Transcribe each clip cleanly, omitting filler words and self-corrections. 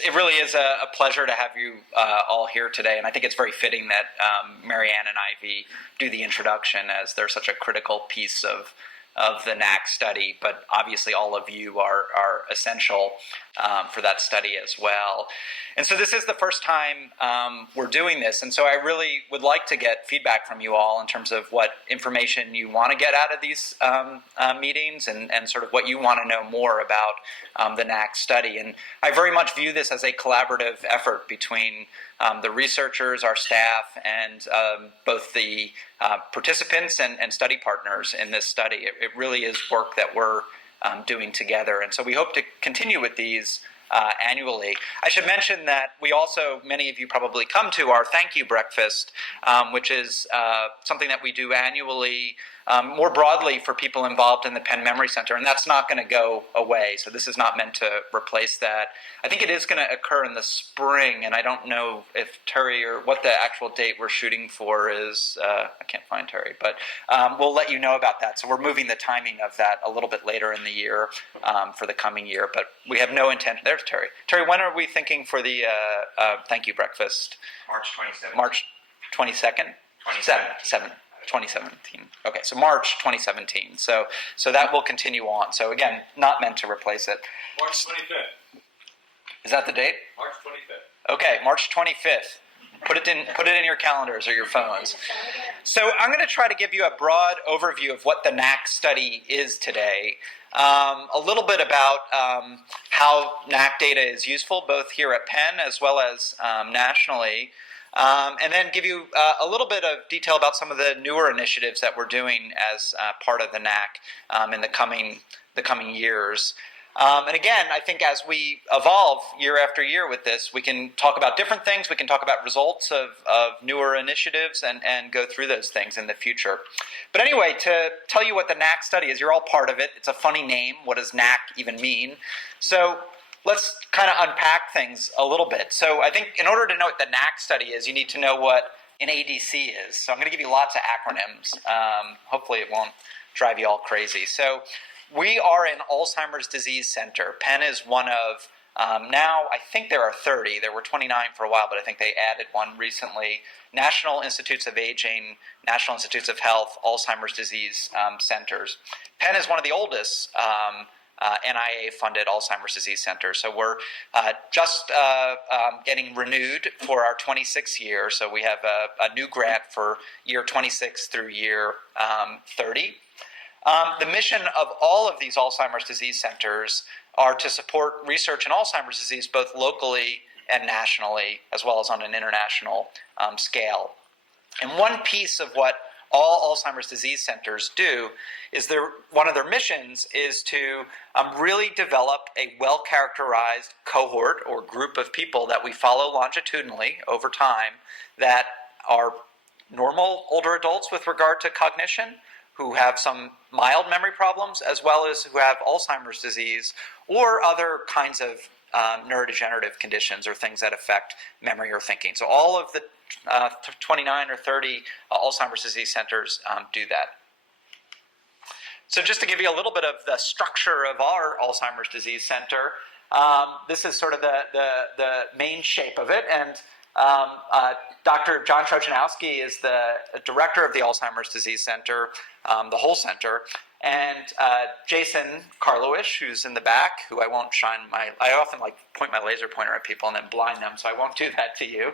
it really is a pleasure to have you all here today, and I think it's very fitting that Marianne and Ivy do the introduction, as they're such a critical piece of the NACC study, but obviously all of you are essential for that study as well. And so this is the first time we're doing this, and so I really would like to get feedback from you all in terms of what information you want to get out of these meetings and sort of what you want to know more about the NACC study. And I very much view this as a collaborative effort between the researchers, our staff, and both the participants and study partners in this study. It really is work that we're doing together, and so we hope to continue with these annually. I should mention that we also, many of you probably come to our thank you breakfast, which is something that we do annually more broadly for people involved in the Penn Memory Center, and that's not going to go away, so this is not meant to replace that. I think it is going to occur in the spring, and I don't know if Terry or what the actual date we're shooting for is. I can't find Terry, but we'll let you know about that. So we're moving the timing of that a little bit later in the year for the coming year, but we have no intention. There's Terry. Terry, when are we thinking for the thank you breakfast? March 27th. March 22nd? 2017. Okay, so March 2017. So that will continue on. So again, not meant to replace it. March 25th. Is that the date? March 25th. Okay, March 25th. Put it in your calendars or your phones. So I'm going to try to give you a broad overview of what the NACC study is today. A little bit about how NACC data is useful, both here at Penn as well as nationally. And then give you a little bit of detail about some of the newer initiatives that we're doing as part of the NACC in the coming years. And again, I think as we evolve year after year with this, we can talk about different things. We can talk about results of newer initiatives and go through those things in the future. But anyway, to tell you what the NACC study is, you're all part of it. It's a funny name. What does NACC even mean? So let's kind of unpack things a little bit. So I think in order to know what the NACC study is, you need to know what an ADC is. So I'm going to give you lots of acronyms. Hopefully it won't drive you all crazy. So we are an Alzheimer's disease center. Penn is one of, now I think there are 30. There were 29 for a while, but I think they added one recently. National Institutes of Aging, National Institutes of Health, Alzheimer's disease centers. Penn is one of the oldest NIA-funded Alzheimer's disease centers. So we're just getting renewed for our 26th year. So we have a new grant for year 26 through year 30. The mission of all of these Alzheimer's disease centers are to support research in Alzheimer's disease both locally and nationally, as well as on an international scale. And one piece of what all Alzheimer's disease centers do is one of their missions is to really develop a well-characterized cohort or group of people that we follow longitudinally over time that are normal older adults with regard to cognition, who have some mild memory problems, as well as who have Alzheimer's disease or other kinds of neurodegenerative conditions or things that affect memory or thinking. So all of the 29 or 30 Alzheimer's disease centers do that. So just to give you a little bit of the structure of our Alzheimer's disease center, this is sort of the main shape of it, and Dr. John Trojanowski is the director of the Alzheimer's Disease Center, the whole center, and Jason Karlowish, who's in the back, who I won't I often point my laser pointer at people and then blind them, so I won't do that to you,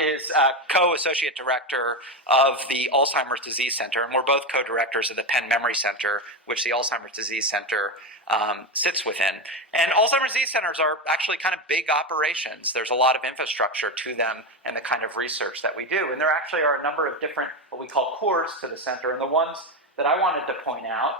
is co-associate director of the Alzheimer's Disease Center, and we're both co-directors of the Penn Memory Center, which the Alzheimer's Disease Center sits within. And Alzheimer's disease centers are actually kind of big operations. There's a lot of infrastructure to them and the kind of research that we do. And there actually are a number of different, what we call cores to the center. And the ones that I wanted to point out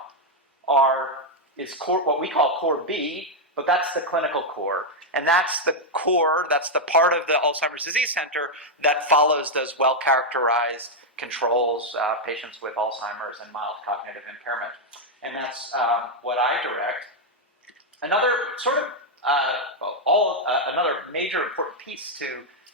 is what we call core B, but that's the clinical core. And that's the core, that's the part of the Alzheimer's Disease Center that follows those well-characterized controls, patients with Alzheimer's and mild cognitive impairment. And that's what I direct. Another sort of another major important piece to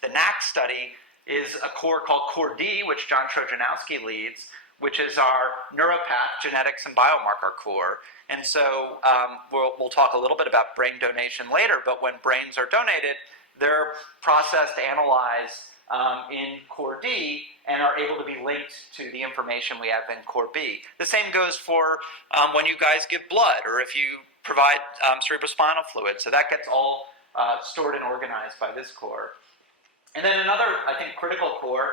the NACC study is a core called Core D, which John Trojanowski leads, which is our neuropath, genetics, and biomarker core. And so we'll talk a little bit about brain donation later, but when brains are donated, they're processed, analyzed in core D, and are able to be linked to the information we have in core B. The same goes for when you guys give blood, or if you provide cerebrospinal fluid. So that gets all stored and organized by this core. And then another, I think, critical core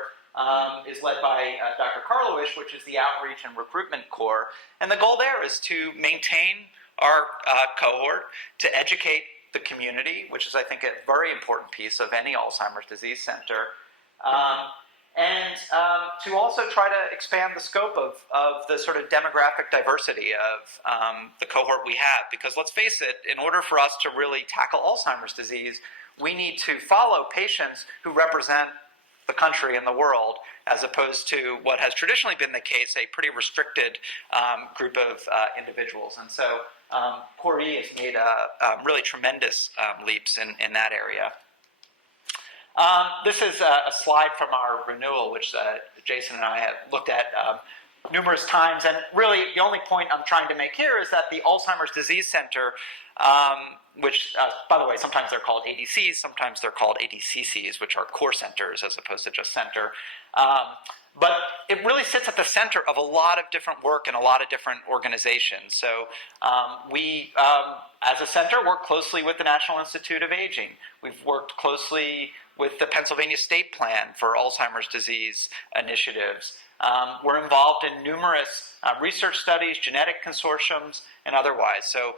is led by Dr. Karlowish, which is the outreach and recruitment core. And the goal there is to maintain our cohort, to educate the community, which is, I think, a very important piece of any Alzheimer's disease center, and to also try to expand the scope of the sort of demographic diversity of the cohort we have. Because let's face it, in order for us to really tackle Alzheimer's disease, we need to follow patients who represent the country and the world, as opposed to what has traditionally been the case, a pretty restricted group of individuals. And so Core E has made really tremendous leaps in that area. This is a slide from our renewal, which Jason and I have looked at numerous times. And really, the only point I'm trying to make here is that the Alzheimer's Disease Center, which, by the way, sometimes they're called ADCs, sometimes they're called ADCCs, which are core centers as opposed to just center. But it really sits at the center of a lot of different work and a lot of different organizations. So we, as a center, work closely with the National Institute of Aging. We've worked closely with the Pennsylvania State Plan for Alzheimer's disease initiatives. We're involved in numerous research studies, genetic consortiums, and otherwise. So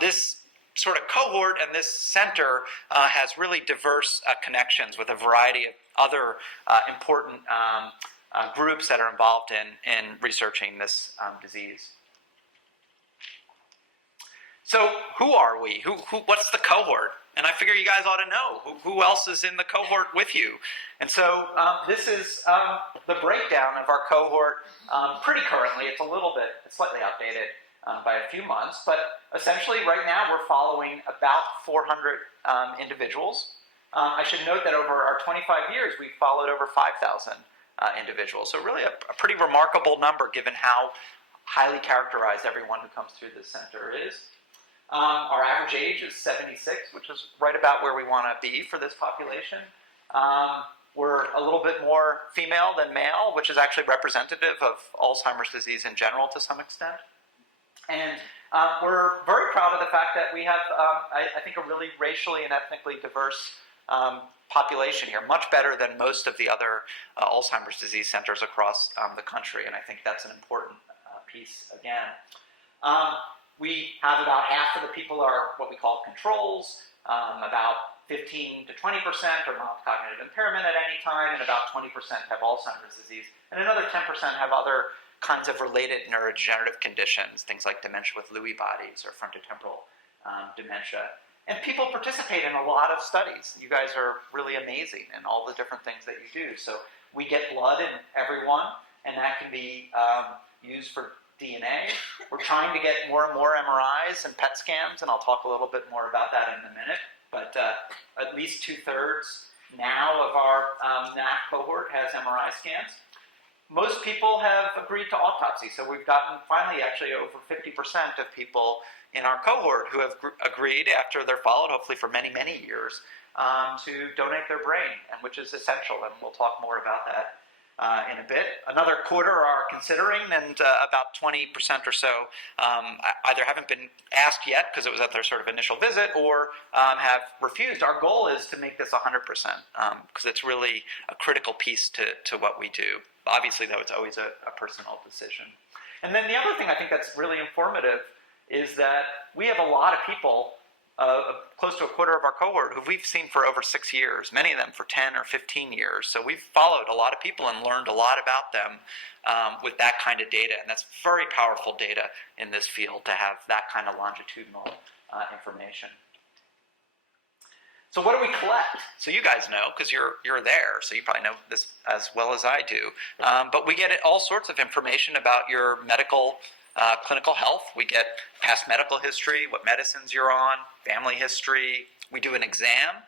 this sort of cohort and this center has really diverse connections with a variety of other important groups that are involved in researching this disease. So who are we? What's the cohort? And I figure you guys ought to know who else is in the cohort with you. And so this is the breakdown of our cohort pretty currently. It's slightly outdated by a few months, but essentially right now we're following about 400 individuals. I should note that over our 25 years, we've followed over 5,000 individuals. So really a pretty remarkable number given how highly characterized everyone who comes through this center is. Our average age is 76, which is right about where we want to be for this population. We're a little bit more female than male, which is actually representative of Alzheimer's disease in general to some extent. And we're very proud of the fact that we have, I think, a really racially and ethnically diverse population here, much better than most of the other Alzheimer's disease centers across the country. And I think that's an important piece again. We have about half of the people are what we call controls, about 15 to 20% are mild cognitive impairment at any time, and about 20% have Alzheimer's disease, and another 10% have other kinds of related neurodegenerative conditions, things like dementia with Lewy bodies or frontotemporal dementia. And people participate in a lot of studies. You guys are really amazing in all the different things that you do. So we get blood in everyone, and that can be used for DNA. We're trying to get more and more MRIs and PET scans, and I'll talk a little bit more about that in a minute. But at least 2/3 now of our NACC cohort has MRI scans. Most people have agreed to autopsy, so we've gotten finally actually over 50% of people in our cohort who have agreed after they're followed, hopefully for many, many years, to donate their brain, and which is essential, and we'll talk more about that in a bit. Another quarter are considering, and about 20% or so either haven't been asked yet because it was at their sort of initial visit, or have refused. Our goal is to make this 100% because it's really a critical piece to what we do. Obviously, though, it's always a personal decision. And then the other thing I think that's really informative is that we have a lot of people, close to a quarter of our cohort, who we've seen for over 6 years, many of them for 10 or 15 years. So we've followed a lot of people and learned a lot about them with that kind of data. And that's very powerful data in this field to have that kind of longitudinal information. So what do we collect? So you guys know, because you're there, so you probably know this as well as I do. But we get all sorts of information about your medical clinical health. We get past medical history, what medicines you're on, family history. We do an exam.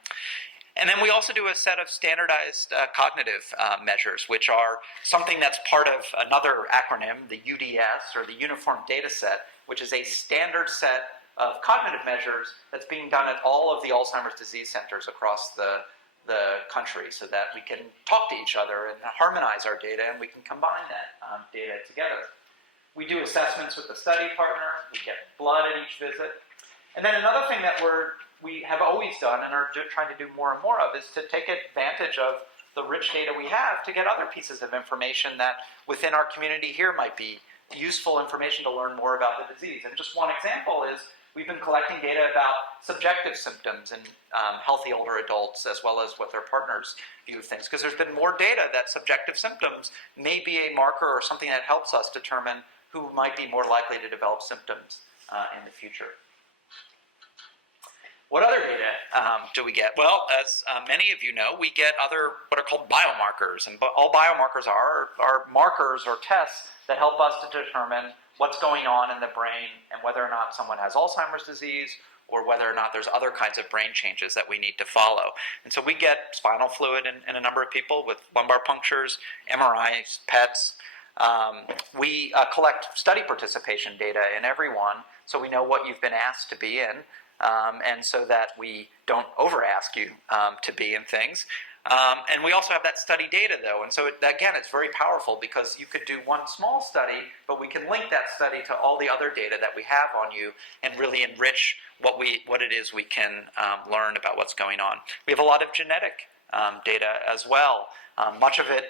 And then we also do a set of standardized cognitive measures, which are something that's part of another acronym, the UDS, or the Uniform Data Set, which is a standard set of cognitive measures that's being done at all of the Alzheimer's disease centers across the country, so that we can talk to each other and harmonize our data, and we can combine that data together. We do assessments with the study partner. We get blood at each visit. And then another thing that we have always done and are trying to do more and more of is to take advantage of the rich data we have to get other pieces of information that within our community here might be useful information to learn more about the disease. And just one example is we've been collecting data about subjective symptoms in healthy older adults, as well as what their partners view of things, because there's been more data that subjective symptoms may be a marker or something that helps us determine who might be more likely to develop symptoms in the future. What other data do we get? Well, as many of you know, we get other what are called biomarkers. And all biomarkers are markers or tests that help us to determine what's going on in the brain and whether or not someone has Alzheimer's disease or whether or not there's other kinds of brain changes that we need to follow. And so we get spinal fluid in a number of people with lumbar punctures, MRIs, PETs. We collect study participation data in everyone, so we know what you've been asked to be in, and so that we don't over-ask you to be in things. And we also have that study data, though, and so again, it's very powerful because you could do one small study, but we can link that study to all the other data that we have on you and really enrich what it is we can learn about what's going on. We have a lot of genetic data as well. Much of it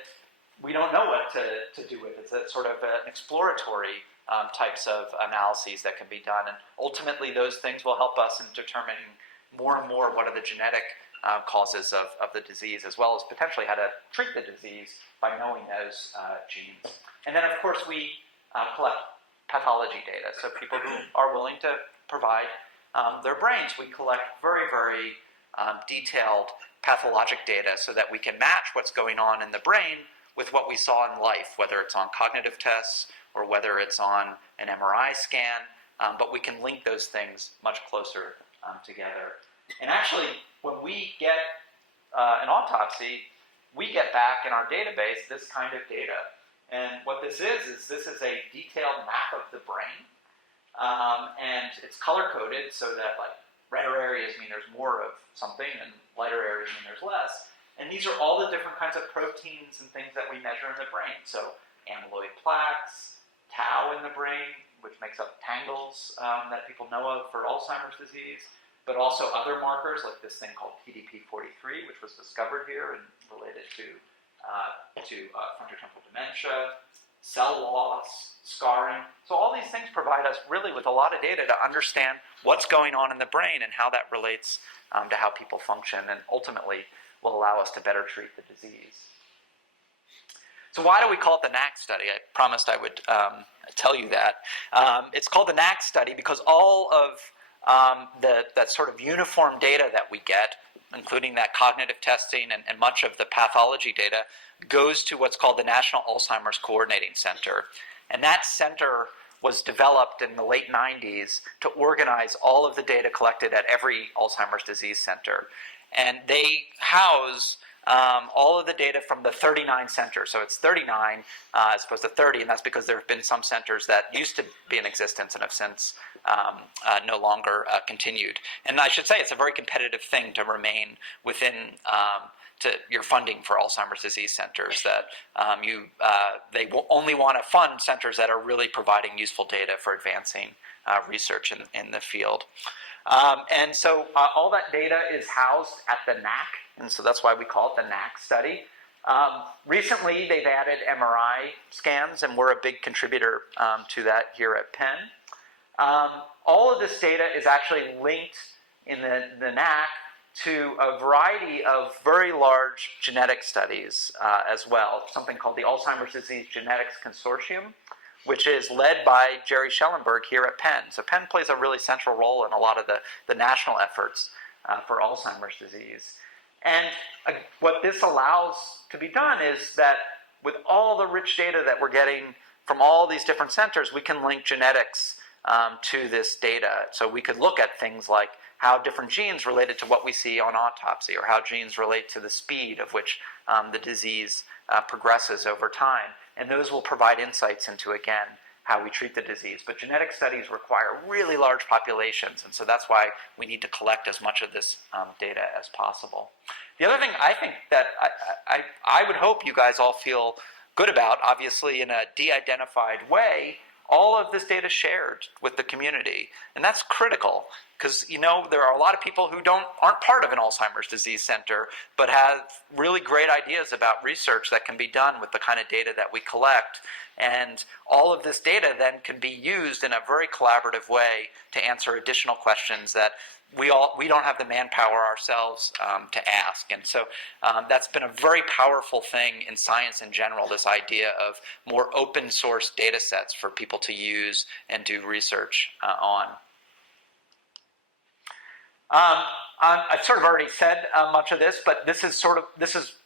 we don't know what to do with. It's a sort of an exploratory types of analyses that can be done, and ultimately those things will help us in determining more and more what are the genetic causes of the disease, as well as potentially how to treat the disease by knowing those genes. And then, of course, we collect pathology data. So people who are willing to provide their brains, we collect very, very detailed pathologic data so that we can match what's going on in the brain with what we saw in life, whether it's on cognitive tests or whether it's on an MRI scan, but we can link those things much closer together. And actually, when we get an autopsy, we get back in our database this kind of data. And what this is this is a detailed map of the brain, and it's color-coded so that like redder areas mean there's more of something and lighter areas mean there's less. And these are all the different kinds of proteins and things that we measure in the brain. So amyloid plaques, tau in the brain, which makes up tangles that people know of for Alzheimer's disease, but also other markers like this thing called PDP-43, which was discovered here and related to frontotemporal dementia, cell loss, scarring. So all these things provide us really with a lot of data to understand what's going on in the brain and how that relates to how people function, and ultimately will allow us to better treat the disease. So why do we call it the NACC study? I promised I would tell you that. It's called the NACC study because all of that sort of uniform data that we get, including that cognitive testing and much of the pathology data, goes to what's called the National Alzheimer's Coordinating Center. And that center was developed in the late 90s to organize all of the data collected at every Alzheimer's disease center. And they house all of the data from the 39 centers. So it's 39 as opposed to 30, and that's because there have been some centers that used to be in existence and have since no longer continued. And I should say it's a very competitive thing to remain within your funding for Alzheimer's disease centers, that they will only want to fund centers that are really providing useful data for advancing research in the field. And so all that data is housed at the NACC, and so that's why we call it the NACC study. Recently, they've added MRI scans, and we're a big contributor to that here at Penn. All of this data is actually linked in the NACC to a variety of very large genetic studies as well, something called the Alzheimer's Disease Genetics Consortium, which is led by Jerry Schellenberg here at Penn. So Penn plays a really central role in a lot of the national efforts for Alzheimer's disease. And what this allows to be done is that with all the rich data that we're getting from all these different centers, we can link genetics to this data. So we could look at things like how different genes related to what we see on autopsy, or how genes relate to the speed of which the disease progresses over time. And those will provide insights into, again, how we treat the disease. But genetic studies require really large populations, and so that's why we need to collect as much of this data as possible. The other thing I think that I would hope you guys all feel good about, obviously in a de-identified way, all of this data shared with the community. And that's critical, because there are a lot of people who aren't part of an Alzheimer's disease center, but have really great ideas about research that can be done with the kind of data that we collect. And all of this data then can be used in a very collaborative way to answer additional questions that we don't have the manpower ourselves to ask. And so that's been a very powerful thing in science in general, this idea of more open source data sets for people to use and do research on. I've sort of already said much of this, but this is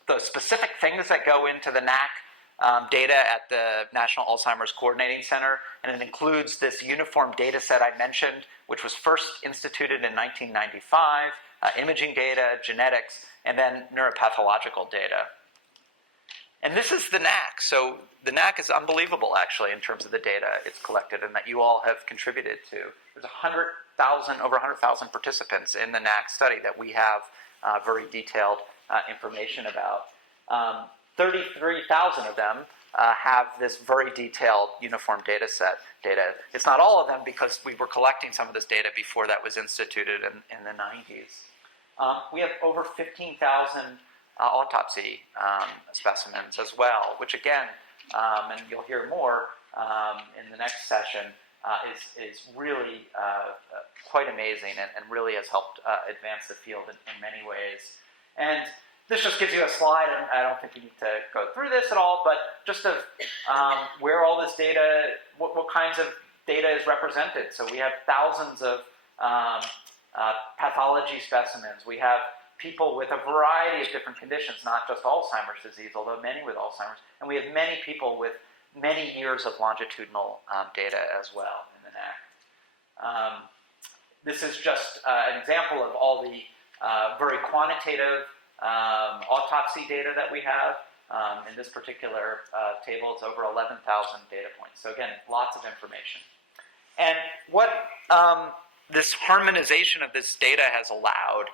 the specific things that go into the NACC data at the National Alzheimer's Coordinating Center, and it includes this uniform data set I mentioned, which was first instituted in 1995, imaging data, genetics, and then neuropathological data. And this is the NACC. So the NACC is unbelievable, actually, in terms of the data it's collected and that you all have contributed to. There's over 100,000 participants in the NACC study that we have very detailed information about. 33,000 of them have this very detailed uniform data set data. It's not all of them, because we were collecting some of this data before that was instituted in the 90s. We have over 15,000 autopsy specimens as well, which again, and you'll hear more in the next session, is really quite amazing and really has helped advance the field in many ways. And this just gives you a slide, and I don't think you need to go through this at all, but just of where all this data, what kinds of data is represented. So we have thousands of pathology specimens. We have people with a variety of different conditions, not just Alzheimer's disease, although many with Alzheimer's. And we have many people with many years of longitudinal data as well in the NACC. This is just an example of all the very quantitative autopsy data that we have. In this particular table, it's over 11,000 data points. So again, lots of information. And what this harmonization of this data has allowed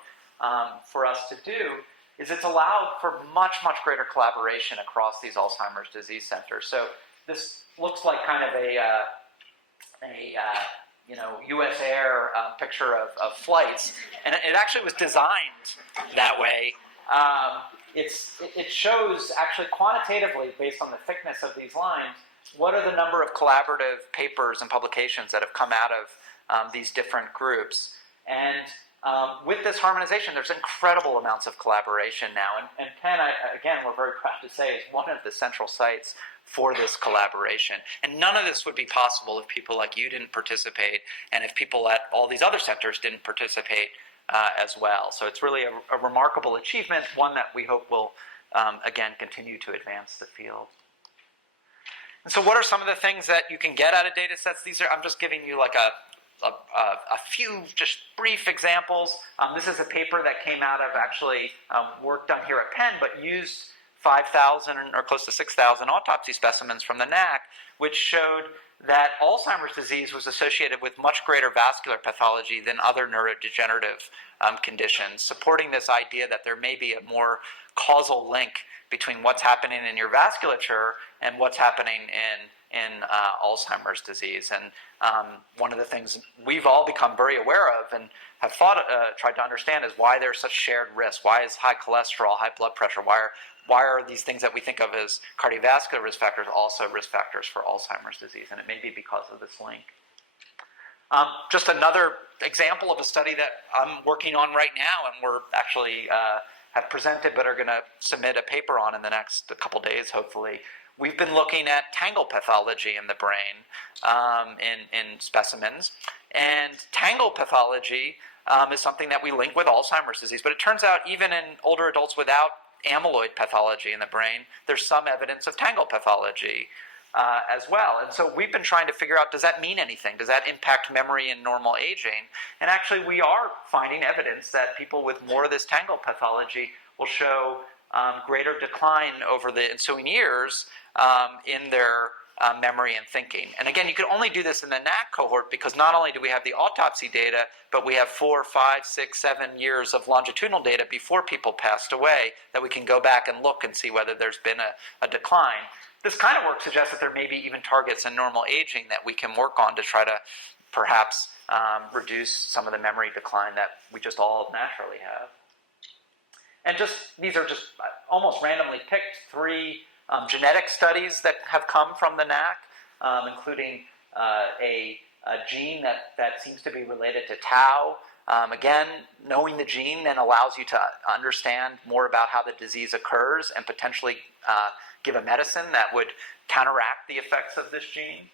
for us to do is it's allowed for much, much greater collaboration across these Alzheimer's disease centers. So this looks like kind of a U.S. Air picture of flights, and it actually was designed that way. It shows actually quantitatively, based on the thickness of these lines, what are the number of collaborative papers and publications that have come out of these different groups. And with this harmonization, there's incredible amounts of collaboration now. And Penn, again, we're very proud to say, is one of the central sites for this collaboration. And none of this would be possible if people like you didn't participate, and if people at all these other centers didn't participate as well. So it's really a remarkable achievement, one that we hope will, again, continue to advance the field. And so what are some of the things that you can get out of data sets? I'm just giving you like a few just brief examples. This is a paper that came out of actually work done here at Penn, but used 5,000 or close to 6,000 autopsy specimens from the NACC, which showed that Alzheimer's disease was associated with much greater vascular pathology than other neurodegenerative conditions, supporting this idea that there may be a more causal link between what's happening in your vasculature and what's happening in Alzheimer's disease. And one of the things we've all become very aware of and have tried to understand is why there's such shared risk. Why is high cholesterol, high blood pressure, why are these things that we think of as cardiovascular risk factors also risk factors for Alzheimer's disease? And it may be because of this link. Just another example of a study that I'm working on right now, and we're actually have presented but are going to submit a paper on in the next couple days, hopefully. We've been looking at tangle pathology in the brain in specimens. And tangle pathology is something that we link with Alzheimer's disease. But it turns out even in older adults without amyloid pathology in the brain, there's some evidence of tangle pathology. as well. And so we've been trying to figure out, does that mean anything? Does that impact memory in normal aging? And actually we are finding evidence that people with more of this tangle pathology will show greater decline over the ensuing years in their memory and thinking. And again, you can only do this in the NACC cohort because not only do we have the autopsy data, but we have 4, 5, 6, 7 years of longitudinal data before people passed away that we can go back and look and see whether there's been a decline. This kind of work suggests that there may be even targets in normal aging that we can work on to try to perhaps reduce some of the memory decline that we just all naturally have. And these are just almost randomly picked 3 genetic studies that have come from the NACC, including a gene that seems to be related to tau. Again, knowing the gene then allows you to understand more about how the disease occurs and potentially give a medicine that would counteract the effects of this gene.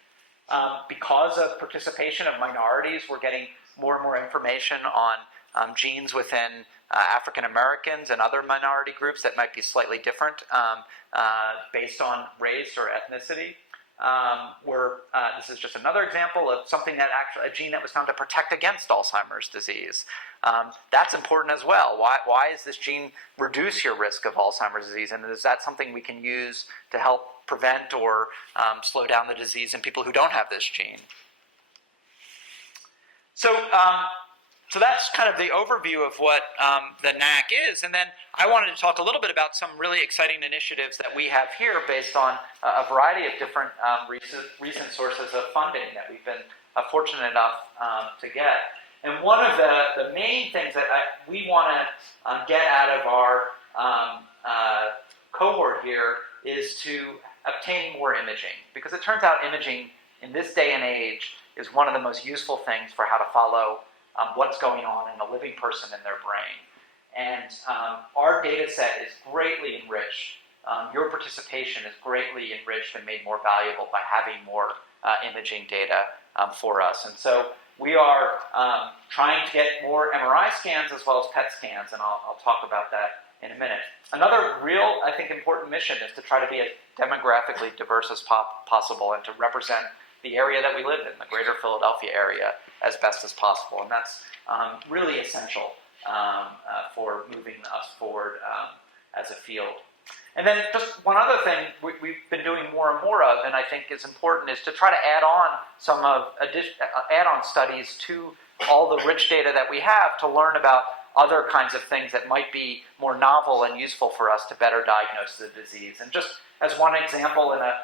Because of participation of minorities, we're getting more and more information on genes within African Americans and other minority groups that might be slightly different based on race or ethnicity. This is just another example of something that actually, a gene that was found to protect against Alzheimer's disease. That's important as well. Why does this gene reduce your risk of Alzheimer's disease? And is that something we can use to help prevent or slow down the disease in people who don't have this gene? So that's kind of the overview of what the NACC is. And then I wanted to talk a little bit about some really exciting initiatives that we have here based on a variety of different recent sources of funding that we've been fortunate enough to get. And one of the main things that we want to get out of our cohort here is to obtain more imaging. Because it turns out imaging in this day and age is one of the most useful things for how to follow what's going on in a living person in their brain. And our data set is greatly enriched. Your participation is greatly enriched and made more valuable by having more imaging data for us. And so we are trying to get more MRI scans as well as PET scans, and I'll talk about that in a minute. Another real, I think, important mission is to try to be as demographically diverse as possible and to represent the area that we live in, the greater Philadelphia area, as best as possible. And that's really essential for moving us forward as a field. And then just one other thing we've been doing more and more of, and I think is important, is to try to add on some add-on studies to all the rich data that we have to learn about other kinds of things that might be more novel and useful for us to better diagnose the disease. And just as one example, in a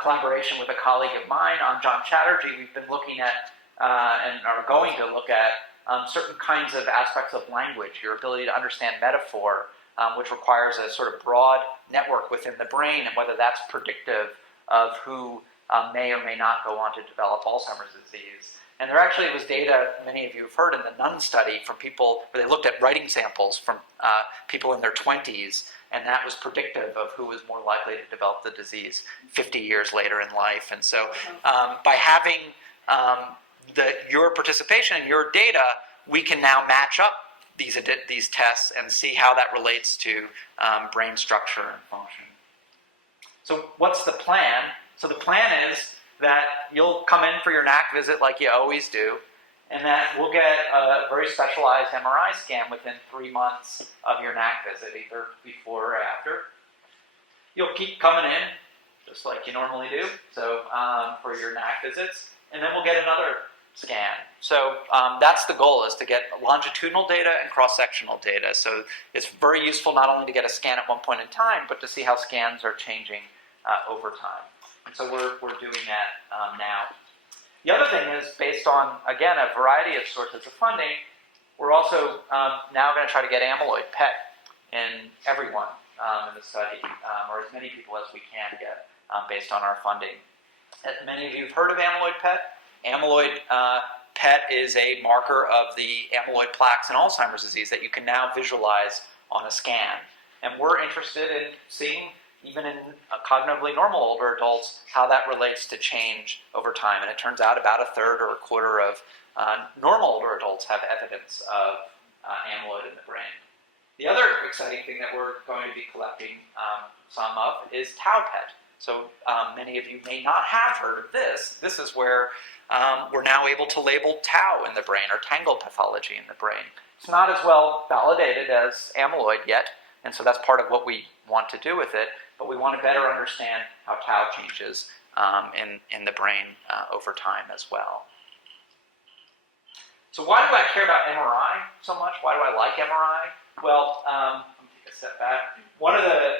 collaboration with a colleague of mine, John Chatterjee, we've been looking at and are going to look at certain kinds of aspects of language, your ability to understand metaphor, which requires a sort of broad network within the brain, and whether that's predictive of who may or may not go on to develop Alzheimer's disease. And there actually was data, many of you have heard, in the NUN study from people, where they looked at writing samples from people in their 20s, and that was predictive of who was more likely to develop the disease 50 years later in life. And so by having your participation and your data, we can now match up these tests and see how that relates to brain structure and function. So what's the plan? So the plan is that you'll come in for your NACC visit like you always do, and that we'll get a very specialized MRI scan within 3 months of your NACC visit, either before or after. You'll keep coming in, just like you normally do, so for your NACC visits, and then we'll get another scan. So that's the goal, is to get longitudinal data and cross-sectional data. So it's very useful not only to get a scan at one point in time, but to see how scans are changing over time. And so we're doing that now. The other thing is, based on, again, a variety of sources of funding, we're also now going to try to get amyloid PET in everyone in the study, or as many people as we can get based on our funding. As many of you have heard of amyloid PET. Amyloid PET is a marker of the amyloid plaques in Alzheimer's disease that you can now visualize on a scan. And we're interested in seeing, even in cognitively normal older adults, how that relates to change over time. And it turns out about a third or a quarter of normal older adults have evidence of amyloid in the brain. The other exciting thing that we're going to be collecting some of is tau PET. So many of you may not have heard of this. This is where we're now able to label tau in the brain or tangle pathology in the brain. It's not as well validated as amyloid yet, and so that's part of what we want to do with it, but we want to better understand how tau changes in the brain over time as well. So why do I care about MRI so much? Why do I like MRI? Well, let me take a step back. One of the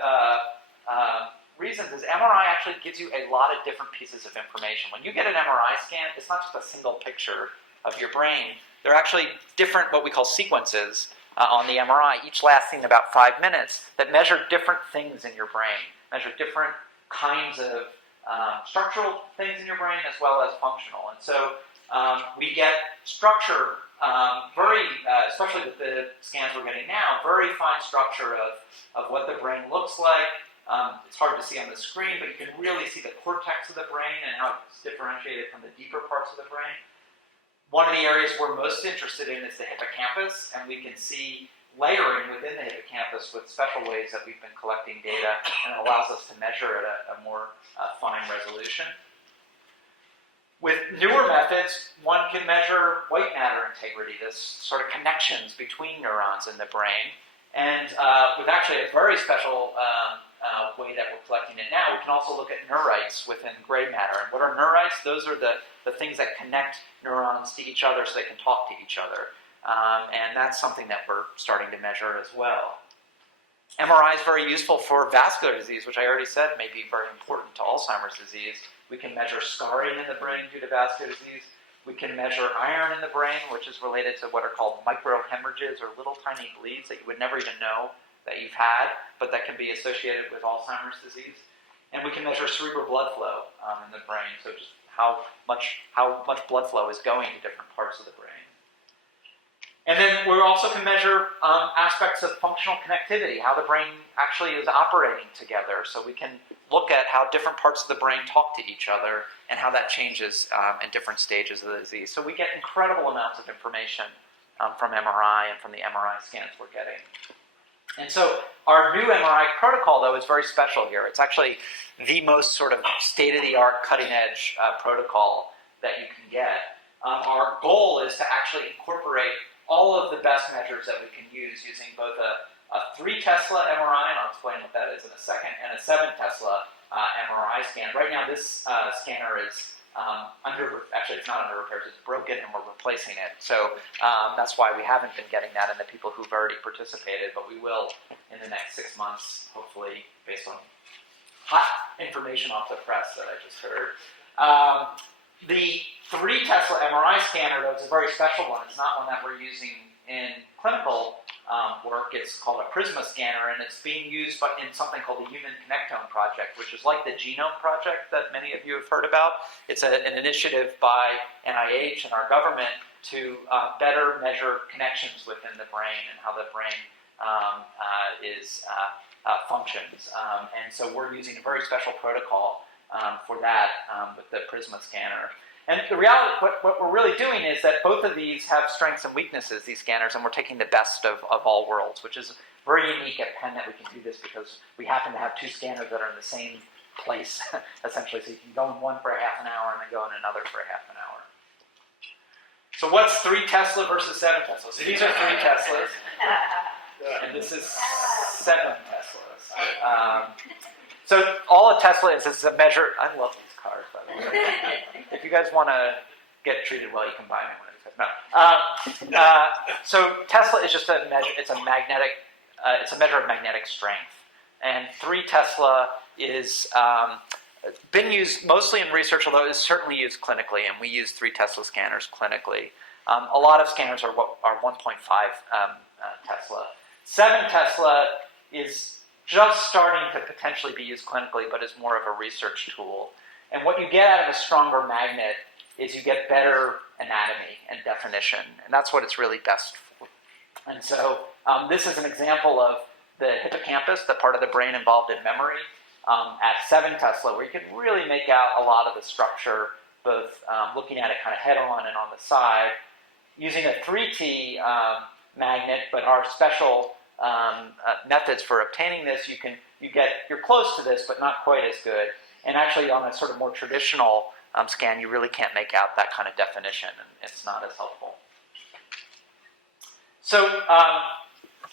reasons is MRI actually gives you a lot of different pieces of information. When you get an MRI scan, it's not just a single picture of your brain. There are actually different, what we call sequences on the MRI, each lasting about 5 minutes, that measure different things in your brain, measure different kinds of structural things in your brain as well as functional. And so we get structure, especially with the scans we're getting now, very fine structure of what the brain looks like. It's hard to see on the screen, but you can really see the cortex of the brain and how it's differentiated from the deeper parts of the brain. One of the areas we're most interested in is the hippocampus, and we can see layering within the hippocampus with special ways that we've been collecting data, and it allows us to measure at a more fine resolution. With newer methods, one can measure white matter integrity, this sort of connections between neurons in the brain. And with actually a very special way that we're collecting it now, we can also look at neurites within gray matter. And what are neurites? Those are the things that connect neurons to each other so they can talk to each other. And that's something that we're starting to measure as well. MRI is very useful for vascular disease, which I already said may be very important to Alzheimer's disease. We can measure scarring in the brain due to vascular disease. We can measure iron in the brain, which is related to what are called microhemorrhages or little tiny bleeds that you would never even know that you've had, but that can be associated with Alzheimer's disease. And we can measure cerebral blood flow in the brain, so just how much blood flow is going to different parts of the brain. And then we also can measure aspects of functional connectivity, how the brain actually is operating together. So we can look at how different parts of the brain talk to each other and how that changes in different stages of the disease. So we get incredible amounts of information from MRI and from the MRI scans we're getting. And so our new MRI protocol, though, is very special here. It's actually the most sort of state-of-the-art, cutting-edge protocol that you can get. Our goal is to actually incorporate all of the best measures that we can use using both a 3 Tesla MRI, and I'll explain what that is in a second, and a 7 Tesla MRI scan. Right now this scanner is actually it's not under repairs, it's broken and we're replacing it. So that's why we haven't been getting that in the people who've already participated, but we will in the next 6 months, hopefully, based on hot information off the press that I just heard. The 3 Tesla MRI scanner, though, is a very special one. It's not one that we're using in clinical work. It's called a Prisma scanner, and it's being used in something called the Human Connectome Project, which is like the Genome Project that many of you have heard about. It's an initiative by NIH and our government to better measure connections within the brain and how the brain functions. And so we're using a very special protocol for that with the Prisma scanner. And the reality, what we're really doing is that both of these have strengths and weaknesses, these scanners, and we're taking the best of all worlds, which is very unique at Penn that we can do this because we happen to have 2 scanners that are in the same place, essentially. So you can go in one for a half an hour and then go in another for a half an hour. So what's 3 Tesla versus 7 Tesla? So these are 3 Teslas, and this is 7 Teslas. So all a Tesla is a measure. I love these cars, by the way. If you guys want to get treated well, you can buy me one of these. No. So Tesla is just a measure. It's a measure of magnetic strength, and 3 Tesla is been used mostly in research, although it's certainly used clinically, and we use 3 Tesla scanners clinically. A lot of scanners are 1.5 Tesla. 7 Tesla is just starting to potentially be used clinically, but is more of a research tool. And what you get out of a stronger magnet is you get better anatomy and definition, and that's what it's really best for. And so this is an example of the hippocampus, the part of the brain involved in memory, at 7 Tesla, where you can really make out a lot of the structure, both looking at it kind of head-on and on the side. Using a 3T magnet, but our special methods for obtaining this, you're close to this, but not quite as good. And actually, on a sort of more traditional scan, you really can't make out that kind of definition, and it's not as helpful. So,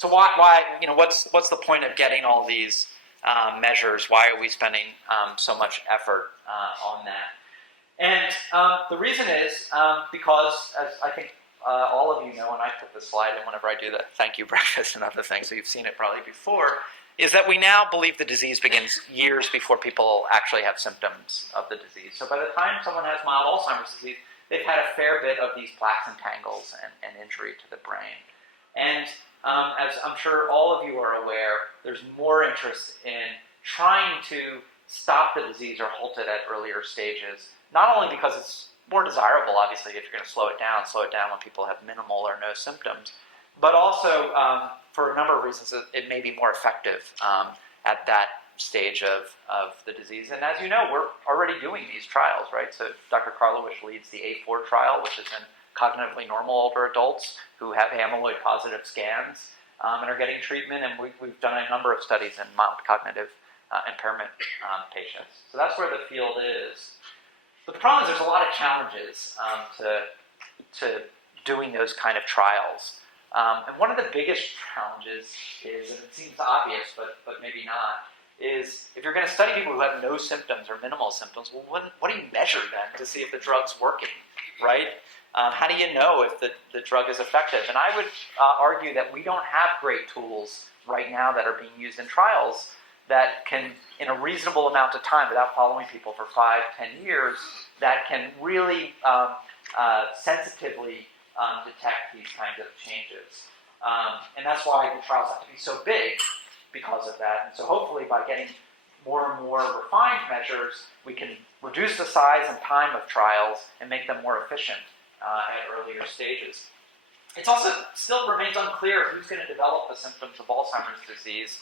why what's the point of getting all these measures? Why are we spending so much effort on that? And the reason is because, as I think all of you know, and I put this slide in whenever I do the thank you breakfast and other things, so you've seen it probably before, is that we now believe the disease begins years before people actually have symptoms of the disease. So by the time someone has mild Alzheimer's disease, they've had a fair bit of these plaques and tangles and injury to the brain. And as I'm sure all of you are aware, there's more interest in trying to stop the disease or halt it at earlier stages, not only because it's more desirable, obviously, if you're going to slow it down when people have minimal or no symptoms, but also for a number of reasons, it may be more effective at that stage of the disease. And as you know, we're already doing these trials, right? So Dr. Karlowicz leads the A4 trial, which is in cognitively normal older adults who have amyloid-positive scans and are getting treatment. And we've done a number of studies in mild cognitive impairment patients. So that's where the field is. But the problem is there's a lot of challenges to doing those kind of trials. And one of the biggest challenges is, and it seems obvious, but maybe not, is if you're going to study people who have no symptoms or minimal symptoms, well, what do you measure then to see if the drug's working, right? How do you know if the drug is effective? And I would argue that we don't have great tools right now that are being used in trials that can, in a reasonable amount of time, without following people for 5-10 years, that can really sensitively detect these kinds of changes. And that's why the trials have to be so big because of that. And so hopefully by getting more and more refined measures, we can reduce the size and time of trials and make them more efficient at earlier stages. It also still remains unclear who's going to develop the symptoms of Alzheimer's disease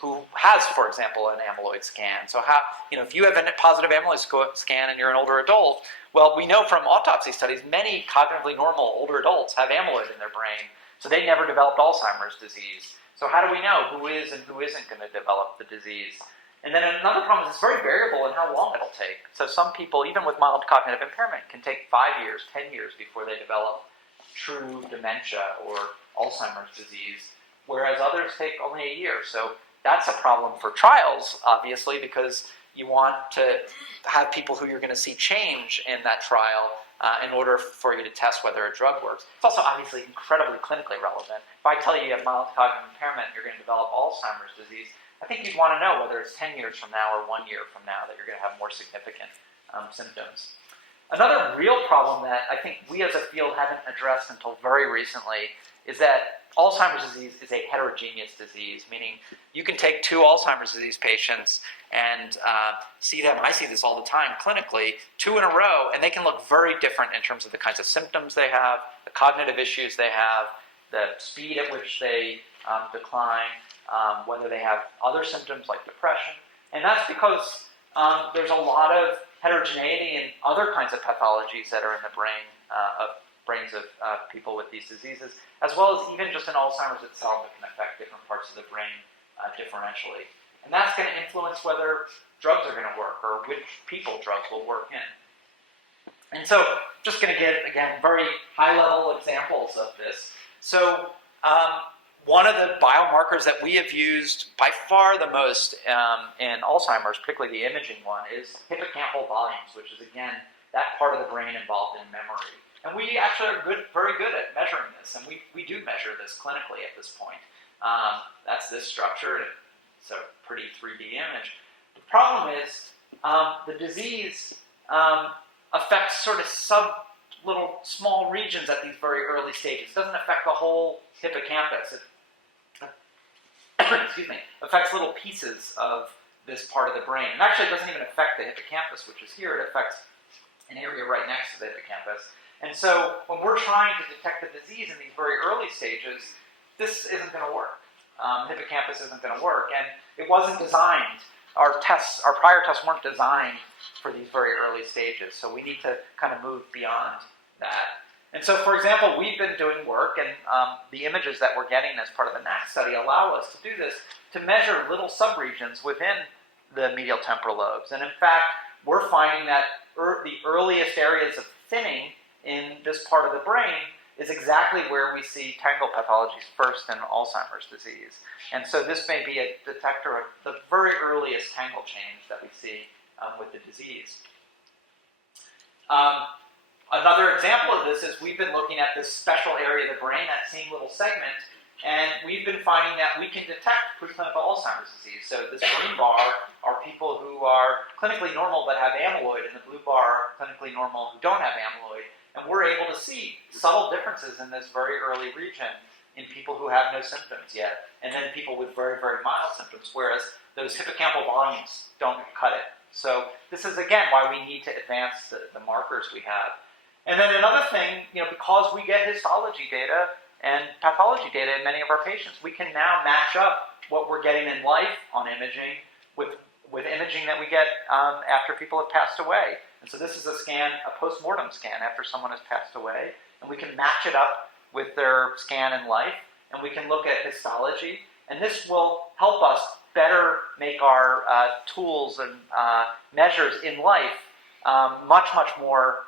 who has, for example, an amyloid scan. So if you have a positive amyloid scan and you're an older adult, well, we know from autopsy studies, many cognitively normal older adults have amyloid in their brain, so they never developed Alzheimer's disease. So how do we know who is and who isn't going to develop the disease? And then another problem is it's very variable in how long it'll take. So some people, even with mild cognitive impairment, can take 5 years, 10 years before they develop true dementia or Alzheimer's disease, whereas others take only a year. So that's a problem for trials, obviously, because you want to have people who you're going to see change in that trial in order for you to test whether a drug works. It's also obviously incredibly clinically relevant. If I tell you you have mild cognitive impairment, you're going to develop Alzheimer's disease, I think you'd want to know whether it's 10 years from now or 1 year from now that you're going to have more significant symptoms. Another real problem that I think we as a field haven't addressed until very recently is that Alzheimer's disease is a heterogeneous disease, meaning you can take 2 Alzheimer's disease patients and see them, I see this all the time clinically, 2 in a row, and they can look very different in terms of the kinds of symptoms they have, the cognitive issues they have, the speed at which they decline, whether they have other symptoms like depression. And that's because there's a lot of heterogeneity in other kinds of pathologies that are in the brains of people with these diseases, as well as even just in Alzheimer's itself, it can affect different parts of the brain differentially. And that's going to influence whether drugs are going to work or which people drugs will work in. And so, just going to give, again, very high-level examples of this. So, one of the biomarkers that we have used by far the most in Alzheimer's, particularly the imaging one, is hippocampal volumes, which is, again, that part of the brain involved in memory. And we actually are very good at measuring this, and we do measure this clinically at this point. That's this structure. It's a pretty 3D image. The problem is the disease affects sort of little small regions at these very early stages. It doesn't affect the whole hippocampus. It affects little pieces of this part of the brain. And actually, it doesn't even affect the hippocampus, which is here. It affects an area right next to the hippocampus. And so when we're trying to detect the disease in these very early stages, this isn't going to work. Hippocampus isn't going to work. And it wasn't designed. Our prior tests weren't designed for these very early stages. So we need to kind of move beyond that. And so, for example, we've been doing work, and the images that we're getting as part of the NACC study allow us to do this, to measure little subregions within the medial temporal lobes. And in fact, we're finding that the earliest areas of thinning in this part of the brain is exactly where we see tangle pathologies first in Alzheimer's disease. And so this may be a detector of the very earliest tangle change that we see with the disease. Another example of this is we've been looking at this special area of the brain, that same little segment, and we've been finding that we can detect preclinical Alzheimer's disease. So this green bar are people who are clinically normal but have amyloid, and the blue bar are clinically normal who don't have amyloid. And we're able to see subtle differences in this very early region in people who have no symptoms yet, and then people with very, very mild symptoms, whereas those hippocampal volumes don't cut it. So this is, again, why we need to advance the markers we have. And then another thing, because we get histology data and pathology data in many of our patients, we can now match up what we're getting in life on imaging with imaging that we get after people have passed away. And so this is a scan, a post-mortem scan after someone has passed away, and we can match it up with their scan in life, and we can look at histology, and this will help us better make our tools and measures in life much, much more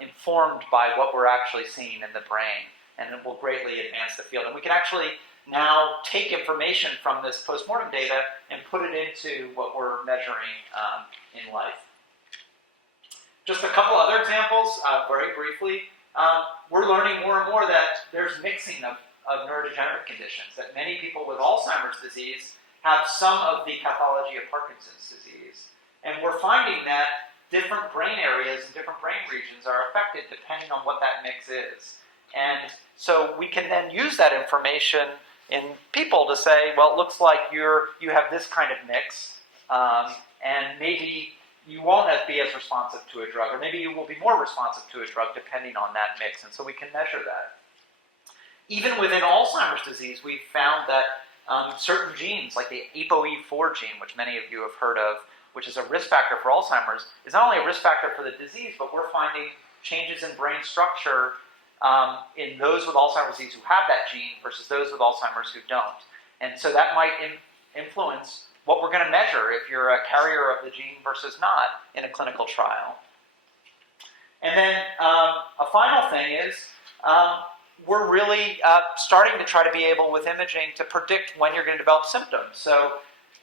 informed by what we're actually seeing in the brain, and it will greatly advance the field. And we can actually now take information from this postmortem data and put it into what we're measuring in life. Just a couple other examples, very briefly. We're learning more and more that there's mixing of neurodegenerative conditions, that many people with Alzheimer's disease have some of the pathology of Parkinson's disease. And we're finding that different brain areas and different brain regions are affected depending on what that mix is. And so we can then use that information in people to say, well, it looks like you have this kind of mix, and maybe you won't be as responsive to a drug, or maybe you will be more responsive to a drug depending on that mix, and so we can measure that. Even within Alzheimer's disease, we've found that certain genes, like the ApoE4 gene, which many of you have heard of, which is a risk factor for Alzheimer's, is not only a risk factor for the disease, but we're finding changes in brain structure in those with Alzheimer's disease who have that gene versus those with Alzheimer's who don't. And so that might influence what we're going to measure if you're a carrier of the gene versus not in a clinical trial. And then a final thing is we're really starting to try to be able with imaging to predict when you're going to develop symptoms. So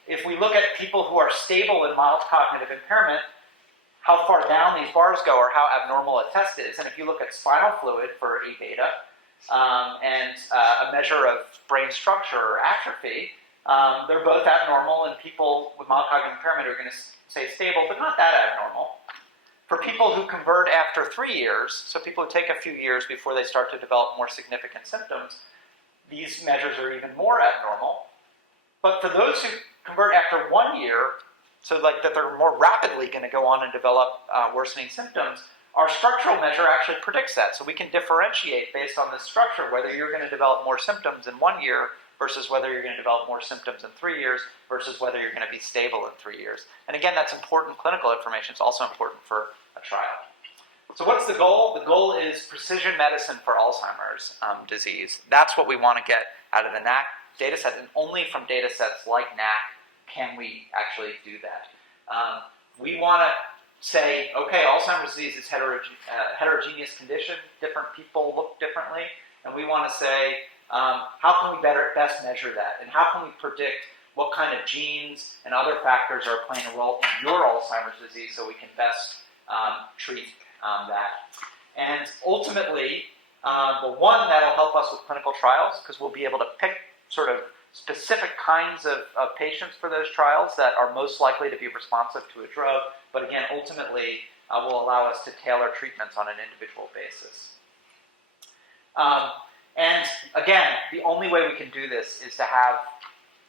if we look at people who are stable in mild cognitive impairment, how far down these bars go or how abnormal a test is. And if you look at spinal fluid for A-beta and a measure of brain structure or atrophy, they're both abnormal, and people with mild cognitive impairment are going to stay stable, but not that abnormal. For people who convert after 3 years, so people who take a few years before they start to develop more significant symptoms, these measures are even more abnormal. But for those who convert after 1 year, so like that they're more rapidly going to go on and develop worsening symptoms, our structural measure actually predicts that. So we can differentiate based on the structure whether you're going to develop more symptoms in 1 year versus whether you're going to develop more symptoms in 3 years versus whether you're going to be stable in 3 years. And again, that's important clinical information. It's also important for a trial. So what's the goal? The goal is precision medicine for Alzheimer's disease. That's what we want to get out of the NACC data set, and only from data sets like NACC can we actually do that. We want to say, okay, Alzheimer's disease is heterogeneous condition, different people look differently, and we want to say, how can we best measure that, and how can we predict what kind of genes and other factors are playing a role in your Alzheimer's disease so we can best treat that. And ultimately, one, that'll help us with clinical trials because we'll be able to pick sort of specific kinds of patients for those trials that are most likely to be responsive to a drug, but again, ultimately will allow us to tailor treatments on an individual basis. And again, the only way we can do this is to have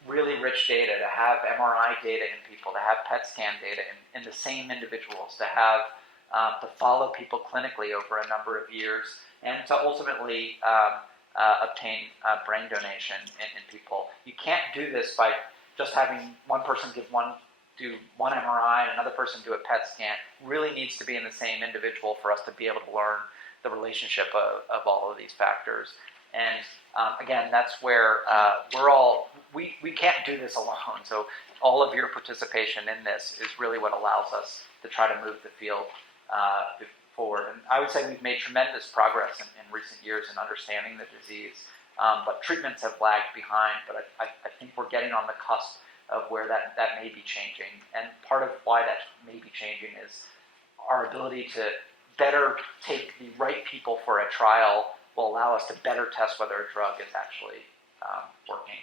really rich data, to have MRI data in people, to have PET scan data in the same individuals, to have to follow people clinically over a number of years, and to ultimately obtain brain donation in people. You can't do this by just having one person do one MRI and another person do a PET scan. It really needs to be in the same individual for us to be able to learn the relationship of all of these factors. And again, that's where we can't do this alone. So all of your participation in this is really what allows us to try to move the field forward. And I would say we've made tremendous progress in recent years in understanding the disease, but treatments have lagged behind. But I think we're getting on the cusp of where that may be changing. And part of why that may be changing is our ability to better take the right people for a trial will allow us to better test whether a drug is actually working.